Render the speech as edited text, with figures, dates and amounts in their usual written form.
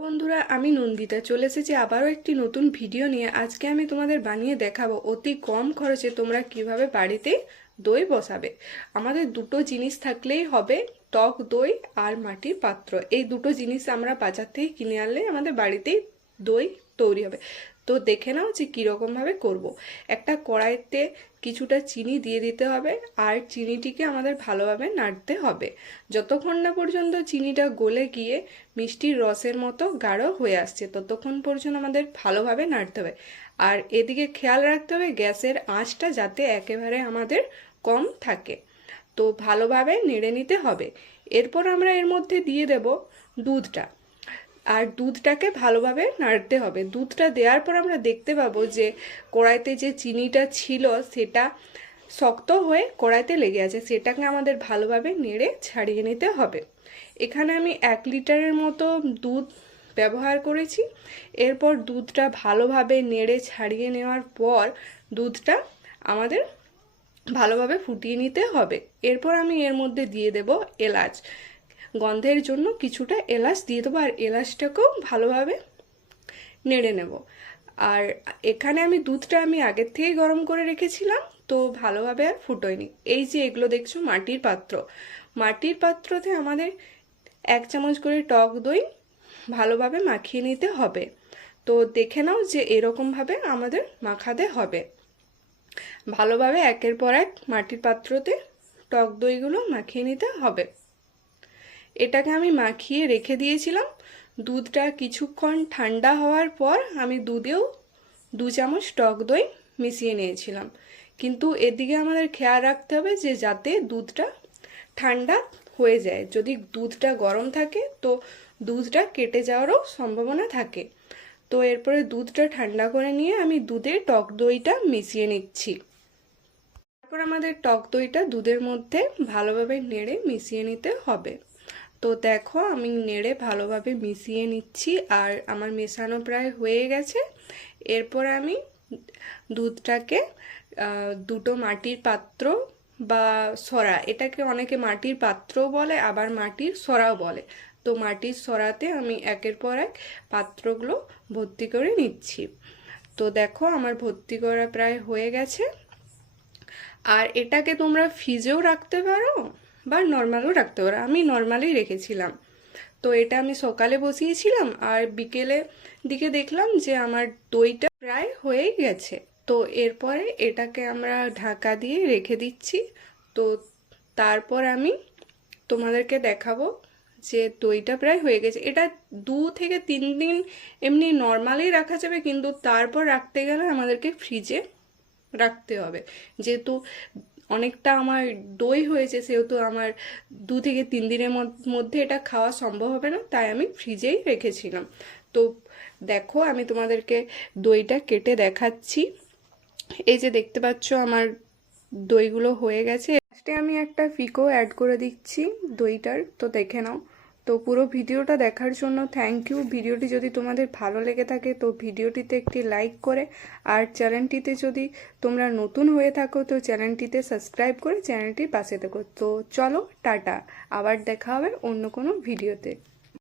বন্ধুরা, আমি নন্দিতা চলে এসেছি আবারও একটি নতুন ভিডিও নিয়ে। আজকে আমি তোমাদের বানিয়ে দেখাবো অতি কম খরচে তোমরা কিভাবে বাড়িতে দই বসাবে। আমাদের দুটো জিনিস থাকলেই হবে, টক দই আর মাটির পাত্র। এই দুটো জিনিস আমরা বাজার থেকে কিনে আনলে আমাদের বাড়িতেই দই তৈরি হবে। তো দেখে নাও যে কীরকমভাবে করব। একটা কড়াইতে কিছুটা চিনি দিয়ে দিতে হবে, আর চিনিটিকে আমাদের ভালোভাবে নাড়তে হবে যতক্ষণ না পর্যন্ত চিনিটা গলে গিয়ে মিষ্টির রসের মতো গাঢ় হয়ে আসছে, ততক্ষণ পর্যন্ত আমাদের ভালোভাবে নাড়তে হবে। আর এদিকে খেয়াল রাখতে হবে গ্যাসের আঁচটা যাতে একেবারে আমাদের কম থাকে। তো ভালোভাবে নেড়ে নিতে হবে। এরপর আমরা এর মধ্যে দিয়ে দেব দুধটা, আর দুধটাকে ভালোভাবে নাড়তে হবে। দুধটা দেওয়ার পর আমরা দেখতে পাবো যে কড়াইতে যে চিনিটা ছিল সেটা শক্ত হয়ে কড়াইতে লেগে আছে, সেটাকে আমাদের ভালোভাবে নেড়ে ছাড়িয়ে নিতে হবে। এখানে আমি 1 লিটারের মতো দুধ ব্যবহার করেছি। এরপর দুধটা ভালোভাবে নেড়ে ছাড়িয়ে নেওয়ার পর দুধটা আমাদের ভালোভাবে ফুটিয়ে নিতে হবে। এরপর আমি এর মধ্যে দিয়ে দেব এলাচ, গন্ধের জন্য কিছুটা এলাচ দিয়ে দেবো, আর এলাচটাকেও ভালোভাবে নেড়ে নেব। আর এখানে আমি দুধটা আগের থেকেই গরম করে রেখেছিলাম, তো ভালোভাবে আর ফুটোয়নি। এই যে এগুলো দেখছো মাটির পাত্র, মাটির পাত্রতে আমাদের 1 চামচ করে টক দই ভালোভাবে মাখিয়ে নিতে হবে। তো দেখে নাও যে এরকমভাবে আমাদের মাখাতে হবে। ভালোভাবে একের পর এক মাটির পাত্রতে টক দইগুলো মাখিয়ে নিতে হবে। এটাকে আমি মাখিয়ে রেখে দিয়েছিলাম। দুধটা কিছুক্ষণ ঠান্ডা হওয়ার পর আমি দুধেও 2 চামচ টক দই মিশিয়ে নিয়েছিলাম। কিন্তু এদিকে আমাদের খেয়াল রাখতে হবে যে যাতে দুধটা ঠান্ডা হয়ে যায়। যদি দুধটা গরম থাকে তো দুধটা কেটে যাওয়ারও সম্ভাবনা থাকে। তো এরপরে দুধটা ঠান্ডা করে নিয়ে আমি দুধে টক দইটা মিশিয়ে নিচ্ছি। তারপর আমাদের টক দইটা দুধের মধ্যে ভালোভাবে নেড়ে মিশিয়ে নিতে হবে। তো দেখো আমি নেড়ে ভালোভাবে মিশিয়ে নিচ্ছি, আর আমার মেশানো প্রায় হয়ে গেছে। এরপর আমি দুধটাকে দুটো মাটির পাত্র বা সরা, এটাকে অনেকে মাটির পাত্রও বলে আবার মাটির সরাও বলে, তো মাটির সরাতে আমি একের পর এক পাত্রগুলো ভর্তি করে নিচ্ছি। তো দেখো আমার ভর্তি করা প্রায় হয়ে গেছে। আর এটাকে তোমরা ফ্রিজেও রাখতে পারো বা নর্মালও রাখতে পারো। আমি নর্মালেই রেখেছিলাম। তো এটা আমি সকালে বসিয়েছিলাম, আর বিকেলে দিকে দেখলাম যে আমার দইটা প্রায় হয়েই গেছে। তো এরপরে এটাকে আমরা ঢাকা দিয়ে রেখে দিচ্ছি। তো তারপর আমি তোমাদেরকে দেখাবো যে দইটা প্রায় হয়ে গেছে। এটা 2 থেকে 3 দিন এমনি নর্মালি রাখা যাবে, কিন্তু তারপর রাখতে গেলে আমাদেরকে ফ্রিজে রাখতে হবে। যেহেতু অনেকটা আমার দই হয়েছে, সেহেতু আমার 2 থেকে 3 দিনের মধ্যে এটা খাওয়া সম্ভব হবে না, তাই আমি ফ্রিজেই রেখেছিলাম। তো দেখো আমি তোমাদেরকে দইটা কেটে দেখাচ্ছি। এই যে দেখতে পাচ্ছ আমার দইগুলো হয়ে গেছে। লাস্টে আমি একটা ফিকো অ্যাড করে দিচ্ছি দইটার, তো দেখে নাও। তো পুরো ভিডিওটা দেখার জন্য থ্যাংক ইউ। ভিডিওটি যদি তোমাদের ভালো লেগে থাকে তো ভিডিওটিতে একটি লাইক করে, আর চ্যানেলটিতে যদি তোমরা নতুন হয়ে থাকো তো চ্যানেলটিতে সাবস্ক্রাইব করে চ্যানেলটির পাশে থেকো। তো চলো টাটা, আবার দেখা হবে অন্য কোনো ভিডিওতে।